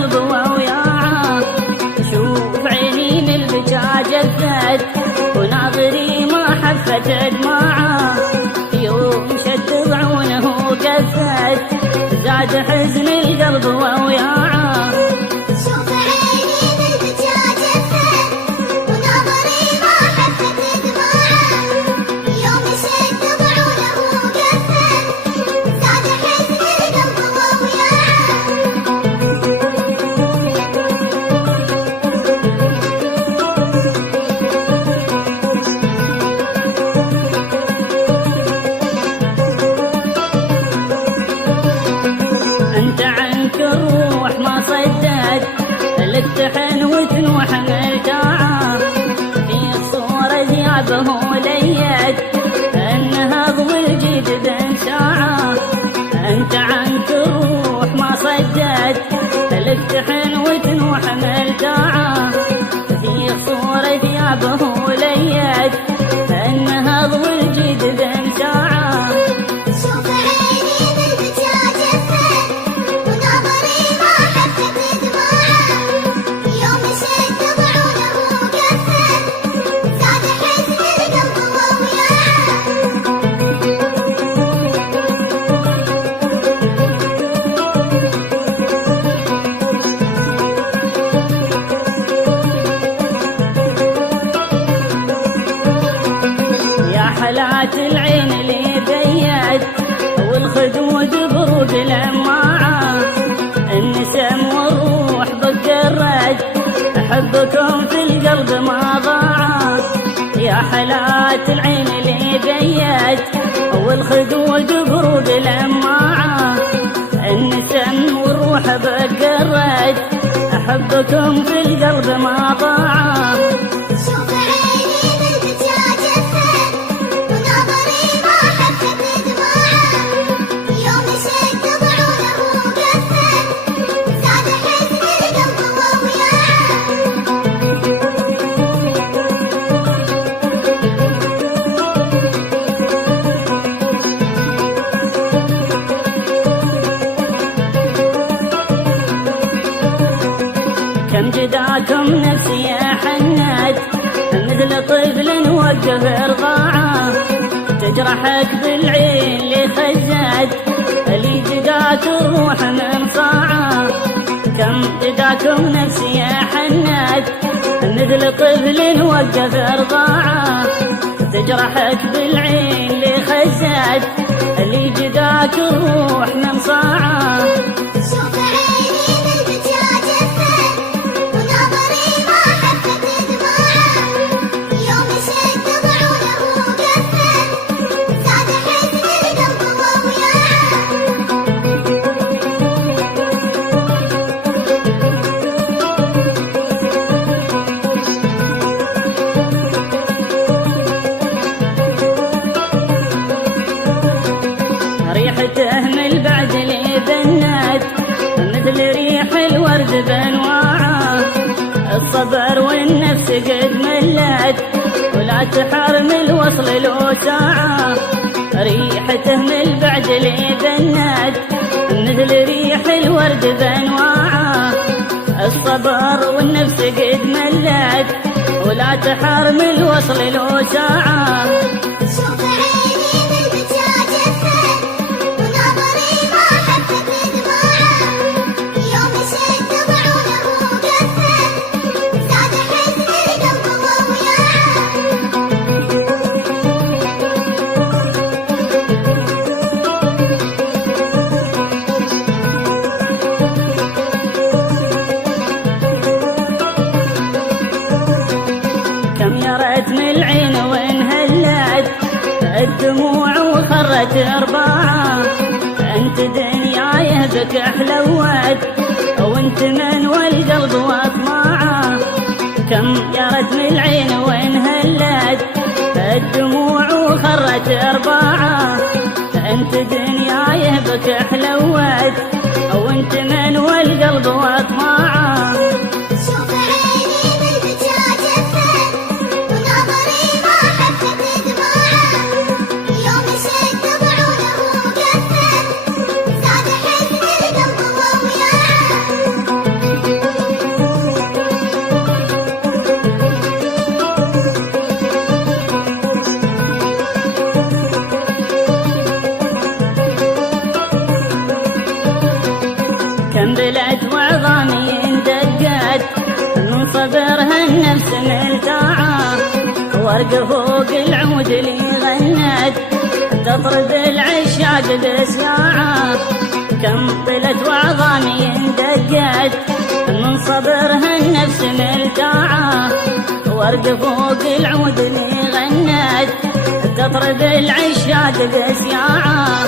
القلب ووياعه. شوف عيني من البكا جفت وناظري ما حفت دماعه. يوم شد عونه قفت زاد حزن القلب ووياعه. انت عنك الروح ما صدت لتحن وتنوح مرتاعه. في الصورة ذيابه ليت النهض والجيد بامتاعه. انت عنك الروح ما صدت لتحن وتنوح مرتاعه. في الصورة ذيابه ليت النهض والجيد بامتاعه. حلات العين اللي بيت والخدود بروق لماعه. النسم والروح بقرت احبكم في القلب ما ضاعه. يا حلات العين اللي بيت والخدود بروق لماعه. النسم والروح بقرت احبكم في القلب ما ضاعه. كم جداكم نفسي حنت مثل طفل وقف رضاعه. تجرحك بالعين اللي خزت اللي جداك الروح من صاعه. كم جداكم نفسي حنت مثل طفل وقف رضاعه. تجرحك بالعين اللي خزت اللي جداك الروح من صاعه. ريحته من بعد اللي بنت مثل ريح الورد بانواعه. الصبر والنفس قد ملت ولا تحرم الوصل لو ساعه. ريحته من بعد اللي بنت مثل ريح الورد بانواعه. الصبر والنفس قد ملت ولا تحرم الوصل لو ساعه. كم يرت من العين وانهلت الدموع وخرت ارباعه. انت دنياي بك حلوت وانت من والقلب واطماعه. كم يرت من العين وانهلت الدموع وخرت ارباعه. انت دنياي بك حلوت وانت من والقلب واطماعه. ورق فوق العود لي غنت تطرد العشاق بسياعة كم طلت وعظامي اندقت من صبرها النفس ملتاعة ورق فوق العود لي غنت تطرد العشاق بسياعة